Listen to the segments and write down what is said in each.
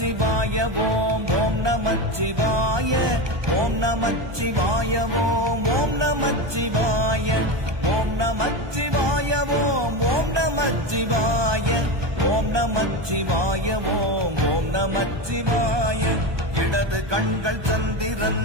நமச்சிவாய ஓம் ஓம் நமச்சிவாய ஓம் நமச்சிவாய ஓம் ஓம் நமச்சிவாய ஓம் நமச்சிவாய ஓம் ஓம் நமச்சிவாய ஓம் நமச்சிவாய ஓம் ஓம் நமச்சிவாய இடது கண்கள் சந்திரன்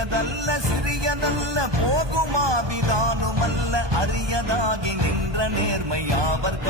பெரியதல்ல சிறியதல்ல போகுமாபிதானுமல்ல அரியதாகி நின்ற நேர்மை யாவர்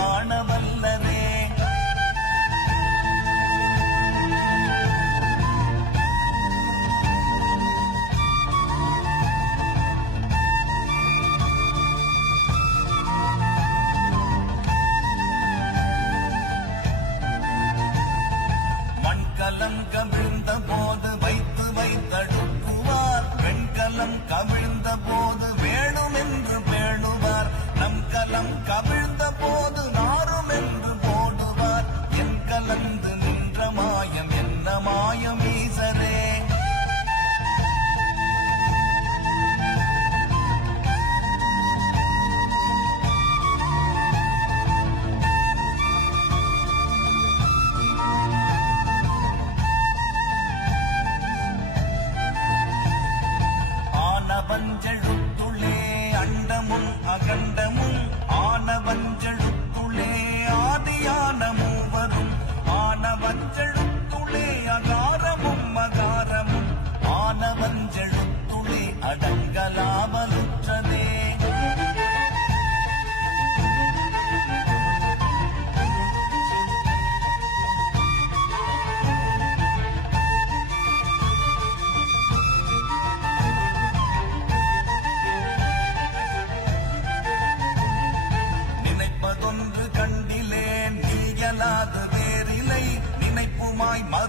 நினைப்புமாய் மறு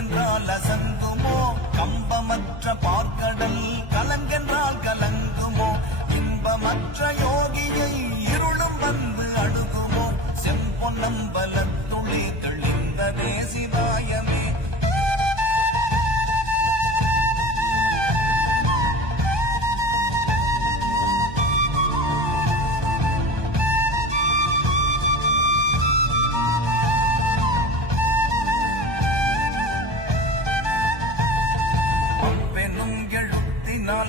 இருக்கின்றால் அசந்துமோ கம்பமற்ற பா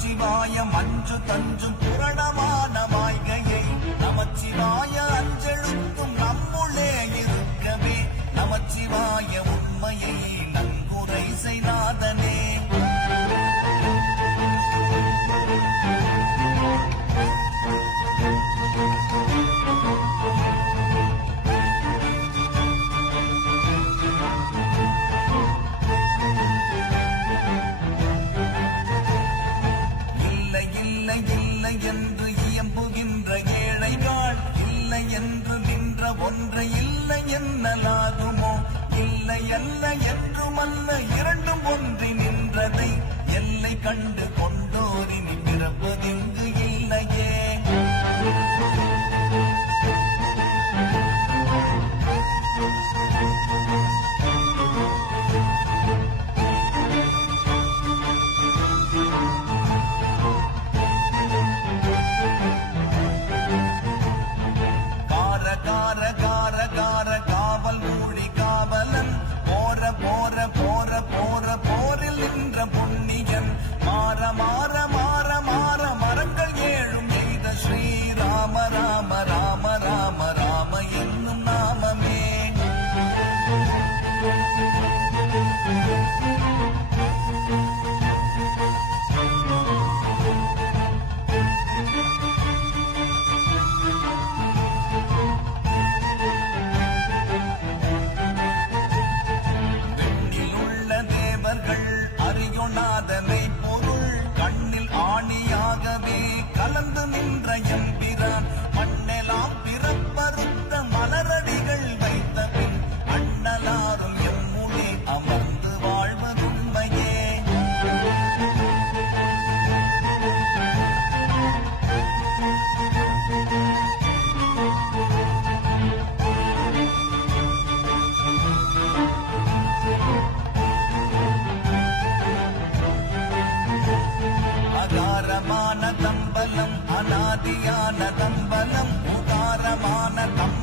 நமச்சிவாய மஞ்சு தஞ்சும் புரணமான மாய்கையை நமச்சிவாய அஞ்செழுத்தும் நம்முள்ளே இருக்கவே நமச்சிவாய உண்மையை. அல்ல என்றுமல்ல இரண்டும் ஒன்றி நின்றதை எல்லை கண்டு கொண்டோரின் பிறப்பதிங்கு இல்லையே. தம்பலம் அநாதியான தம்பலம் உதாரமான தம்பலம்